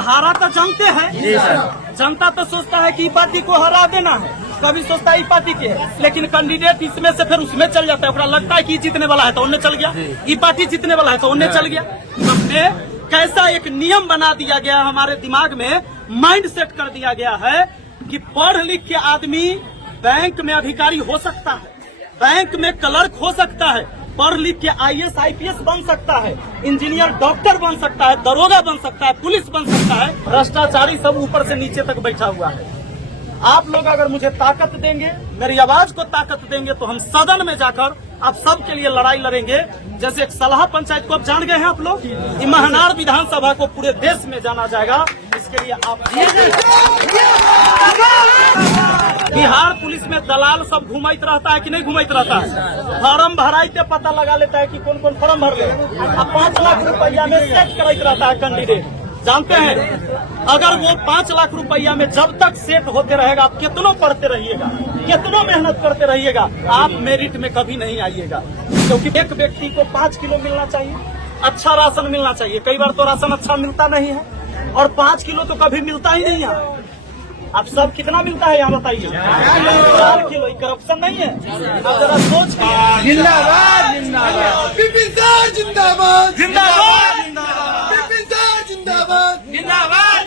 हारा तो जानते हैं, जनता तो सोचता है कि पार्टी को हरा देना है, कभी सोचता है पार्टी के, लेकिन कैंडिडेट इसमें से फिर उसमें चल जाता है। लगता है कि जीतने वाला है तो उन्हें चल गया, ये पार्टी जीतने वाला है तो उन्हें चल गया। हमने कैसा एक नियम बना दिया गया, हमारे दिमाग में माइंड सेट कर दिया गया है कि पढ़ लिख के आदमी बैंक में अधिकारी हो सकता है, बैंक में क्लर्क हो सकता है, पढ़ लिख के IAS IPS बन सकता है, इंजीनियर डॉक्टर बन सकता है, दरोगा बन सकता है, पुलिस बन सकता है। भ्रष्टाचारी सब ऊपर से नीचे तक बैठा हुआ है। आप लोग अगर मुझे ताकत देंगे, मेरी आवाज को ताकत देंगे, तो हम सदन में जाकर आप सबके लिए लड़ाई लड़ेंगे। जैसे एक सलाह पंचायत को आप जान गए हैं आप लोग, महनार विधानसभा को पूरे देश में जाना जाएगा। इसके लिए आप बिहार पुलिस में दलाल सब घुमाइत रहता है कि नहीं घुमाइत रहता है? फॉर्म भराइते पता लगा लेता है कि कौन कौन फॉर्म भर ले। अब 5 लाख रुपया में सेट कराइत रहता है कैंडिडेट। जानते हैं अगर वो 5 लाख रुपया में जब तक सेट होते रहेगा, आप कितनों पढ़ते रहिएगा, कितनों मेहनत करते रहिएगा, आप मेरिट में कभी नहीं आइएगा। क्योंकि एक व्यक्ति को 5 किलो मिलना चाहिए, अच्छा राशन मिलना चाहिए। कई बार तो राशन अच्छा मिलता नहीं है, और 5 किलो तो कभी मिलता ही नहीं है। आप सब कितना मिलता है यहाँ बताइए? 4 किलो। करप्शन नहीं है? अब जरा सोच के जिंदाबाद जिंदाबाद विपिन सर जिंदाबाद जिंदाबाद विपिन सर जिंदाबाद जिंदाबाद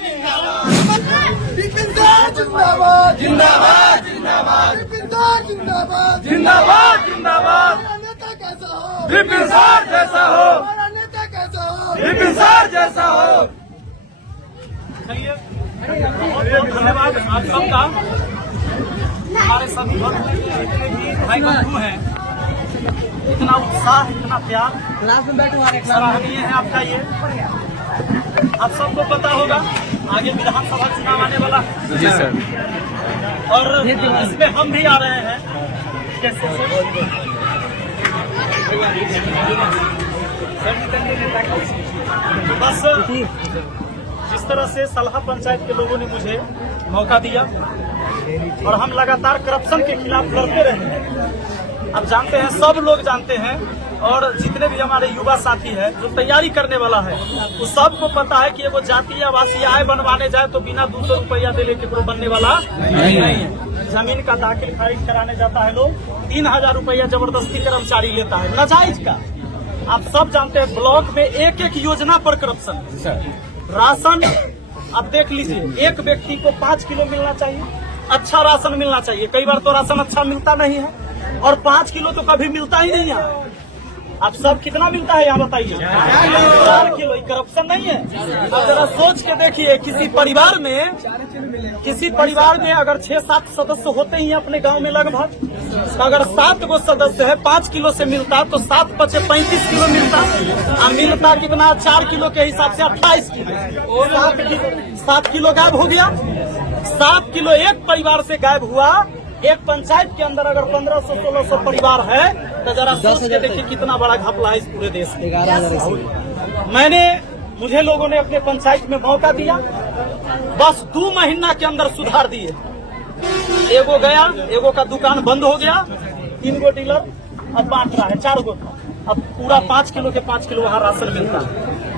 विपिन सर जिंदाबाद जिंदाबाद जिंदाबाद विपिन सर जिंदाबाद जिंदाबाद जिंदाबाद। हमारा नेता कैसा हो? विपिन सर जैसा हो, हमारा नेता कैसा हो? विपिन सर जैसा हो। चलिए बहुत धन्यवाद आप सबका। हमारे सभी जितने भी भाई बंधु हैं, इतना उत्साह, इतना प्यार सराहनीय है आपका। ये आप सबको पता होगा आगे विधानसभा चुनाव आने वाला है। जी सर। और इसमें हम भी आ रहे हैं। बस जिस तरह से सलाह पंचायत के लोगों ने मुझे मौका दिया और हम लगातार करप्शन के खिलाफ लड़ते रहे हैं। अब जानते हैं, सब लोग जानते हैं, और जितने भी हमारे युवा साथी हैं जो तैयारी करने वाला है, वो सबको पता है कि वो जातीय आवासीय आय बनवाने जाए तो बिना 200 रुपया दे लेके बनने वाला नहीं है। जमीन का दाखिल खारिज कराने जाता है लोग 3000 रुपया जबरदस्ती कर्मचारी लेता है, नाजायज का। आप सब जानते हैं ब्लॉक में एक एक योजना पर करप्शन। राशन आप देख लीजिए, एक व्यक्ति को 5 किलो मिलना चाहिए, अच्छा राशन मिलना चाहिए। कई बार तो राशन अच्छा मिलता नहीं है, और 5 किलो तो कभी मिलता ही नहीं है। आप सब कितना मिलता है यहाँ बताइए? 4 किलो। करप्शन नहीं है? अब जरा सोच के देखिए, किसी परिवार में अगर 6-7 सदस्य होते ही अपने गांव में लगभग, तो अगर 7 गो सदस्य है, 5 किलो से मिलता तो 7 बचे 35 किलो मिलता। मिलता कितना? 4 किलो के हिसाब से 28 किलो। 7 किलो गायब हो गया। 7 किलो एक परिवार से गायब हुआ। एक पंचायत के अंदर अगर 1500-1600 परिवार है, तो जरा सोच के देखिए कितना बड़ा घपला है इस पूरे देश में। मुझे लोगों ने अपने पंचायत में मौका दिया, बस 2 महीना के अंदर सुधार दिए। एगो गया, एगो का दुकान बंद हो गया, 3 गो डीलर अब बांट रहा है, 4 गो था, अब पूरा 5 किलो के 5 किलो वहाँ राशन मिलता है।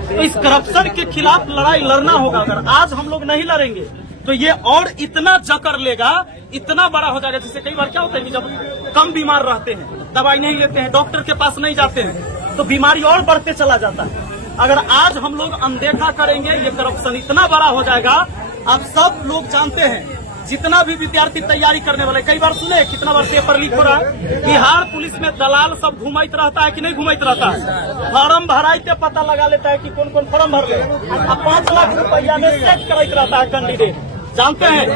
तो इस करप्शन के खिलाफ लड़ाई लड़ना होगा। अगर आज हम लोग नहीं लड़ेंगे तो ये और इतना जकड़ लेगा, इतना बड़ा हो जाएगा। जैसे कई बार क्या होता है कि जब कम बीमार रहते हैं, दवाई नहीं लेते हैं, डॉक्टर के पास नहीं जाते हैं, तो बीमारी और बढ़ते चला जाता है। अगर आज हम लोग अनदेखा करेंगे, ये करप्शन इतना बड़ा हो जाएगा। आप सब लोग जानते हैं, जितना भी विद्यार्थी तैयारी करने वाले, कई बार सुने कितना बार पेपर लीक हो रहा है। बिहार पुलिस में दलाल सब घुमाइत रहता है कि नहीं घुमाइत रहता है? फॉर्म भराइते पता लगा लेता है कि कौन कौन फॉर्म भर ले। अब 5 लाख रुपया में सेट कराइत रहता है कैंडिडेट। जानते हैं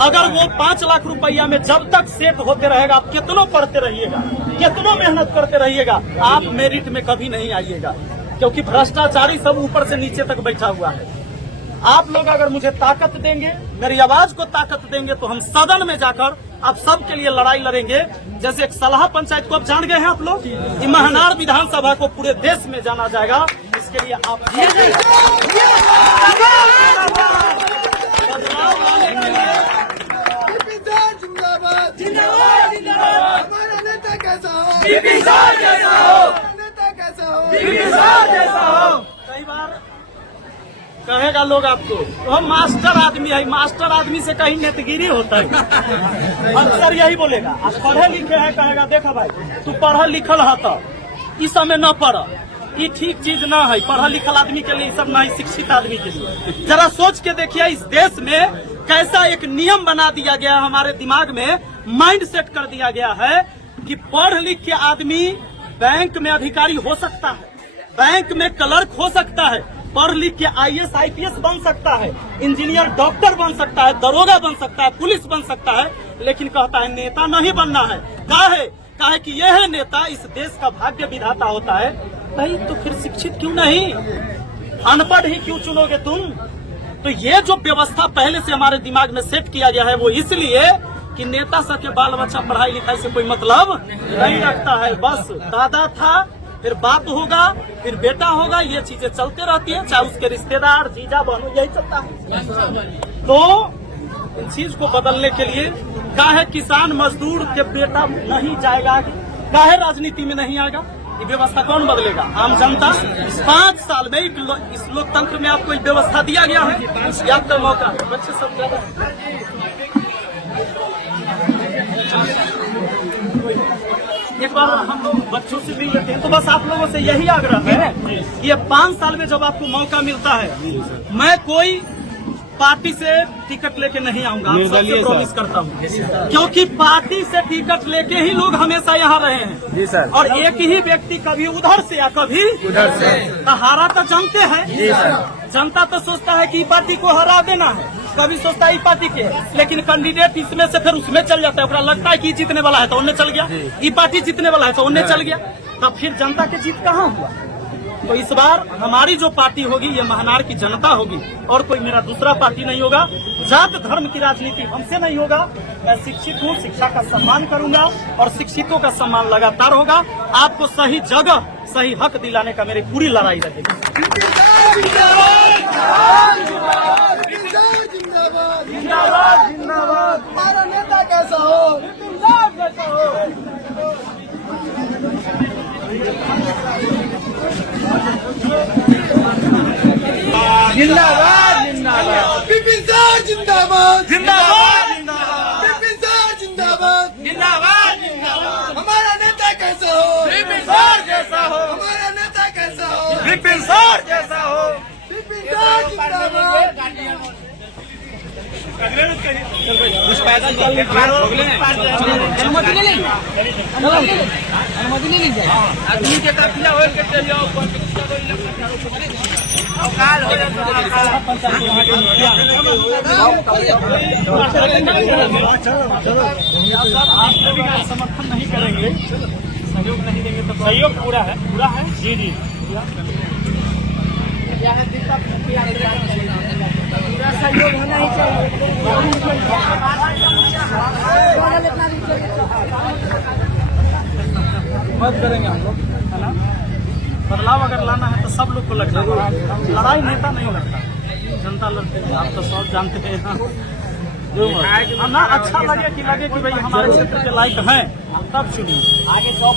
अगर वो 5 लाख रुपया में जब तक सेट होते रहेगा, आप कितनों पढ़ते रहिएगा, कितनों मेहनत करते रहिएगा, आप मेरिट में कभी नहीं आइएगा। क्योंकि भ्रष्टाचारी सब ऊपर से नीचे तक बैठा हुआ है। आप लोग अगर मुझे ताकत देंगे, मेरी आवाज को ताकत देंगे, तो हम सदन में जाकर आप सबके लिए लड़ाई लड़ेंगे। जैसे एक सलाह पंचायत को आप जान गए हैं आप लोग, महनार विधानसभा को पूरे देश में जाना जाएगा। इसके लिए आप बदलाव लाने के लिए विपिन सर जिंदाबाद जिंदाबाद जिंदाबाद। हमारा नेता कैसा हो? विपिन सर जैसा हो, हमारा नेता कैसा हो? विपिन सर जैसा हो। कई बार कहेगा लोग आपको वह मास्टर आदमी है, मास्टर आदमी से कहीं नेतगिरी होता है। अक्सर यही बोलेगा। आप पढ़े लिखे हैं, कहेगा देखा भाई तू पढ़ा लिखल है तो इस समय न पढ़, ये ठीक चीज ना है। पढ़ा लिखल आदमी के लिए सब नहीं, शिक्षित आदमी के लिए। जरा सोच के देखिए इस देश में कैसा एक नियम बना दिया गया है, हमारे दिमाग में माइंड सेट कर दिया गया है कि पढ़ लिख के आदमी बैंक में अधिकारी हो सकता है, बैंक में क्लर्क हो सकता है, पढ़ लिख के IAS IPS बन सकता है, इंजीनियर डॉक्टर बन सकता है, दरोगा बन सकता है, पुलिस बन सकता है, लेकिन कहता है नेता नहीं बनना है। काहे कि यह नेता इस देश का भाग्य विधाता होता है। नहीं तो फिर शिक्षित क्यों नहीं, अनपढ़ ही क्यों चुनोगे तुम? तो ये जो व्यवस्था पहले से हमारे दिमाग में सेट किया गया है वो इसलिए कि नेता सब के बाल बच्चा पढ़ाई लिखाई से कोई मतलब नहीं रखता है। बस दादा था, फिर बाप होगा, फिर बेटा होगा, ये चीजें चलते रहती है, चाहे उसके रिश्तेदार जीजा बहनों, यही चलता है। तो इन चीज को बदलने के लिए काहे किसान मजदूर के बेटा नहीं जाएगा आगे, काहे राजनीति में नहीं आएगा, ये व्यवस्था कौन बदलेगा? आम जनता। 5 साल में इस लोकतंत्र में आपको एक व्यवस्था दिया गया है, ये आपका मौका है। बच्चे सब ज्यादा एक बार हम लोग बच्चों से मिल लेते हैं, तो बस आप लोगों से यही आग्रह है कि ये 5 साल में जब आपको मौका मिलता है, मैं कोई पार्टी से टिकट लेके नहीं आऊंगा, आप सबसे प्रॉमिस करता हूँ, क्योंकि पार्टी से टिकट लेके ही लोग हमेशा यहाँ रहे हैं जी सर। और एक ही व्यक्ति कभी उधर से या कभी उधर से, तो हारा तो जानते हैं जी सर। जनता तो सोचता है कि पार्टी को हरा देना है, कभी सोचता है पार्टी के, लेकिन कैंडिडेट इसमें से फिर उसमें चल जाता है, लगता है कि जीतने वाला है तो उन्हें चल गया, ये पार्टी जीतने वाला है तो उन्हें चल गया, तब फिर जनता की जीत कहाँ हुआ? तो इस बार हमारी जो पार्टी होगी ये महनार की जनता होगी, और कोई मेरा दूसरा पार्टी नहीं होगा। जात धर्म की राजनीति हमसे नहीं होगा। मैं शिक्षित हूँ, शिक्षा का सम्मान करूंगा और शिक्षितों का सम्मान लगातार होगा। आपको सही जगह सही हक दिलाने का मेरी पूरी लड़ाई रहेगी। जिंदाबाद जिंदाबाद जिंदाबाद। हमारा नेता कैसा हो, जिंदाबाद जिंदाबाद, विपिन सर जिंदाबाद जिंदाबाद जिंदाबाद, विपिन सर जिंदाबाद जिंदाबाद जिंदाबाद। हमारा नेता कैसा हो, विपिन सर जैसा हो, हमारा नेता कैसा हो, विपिन सर जैसा हो, विपिन सर जिंदाबाद। कुछ पैदल चल अनुमति ले लेंगे, अनुमति ले लीजिए। आदमी के तरफ किया हो के चलिए अवकाल हो समर्थन नहीं करेंगे, सहयोग नहीं देंगे तो सहयोग पूरा है जी जी। पूरा सहयोग होना ही चाहिए। मत करेंगे हम लोग, है ना। बदलाव अगर लाना है तो सब लोग को लगना है, लड़ाई नेता नहीं लगता, जनता लड़ते हैं। आप तो सब जानते हैं हाँ ना। अच्छा लगे कि भाई हमारे क्षेत्र के लायक हैं, तब चुनिए। आगे चौक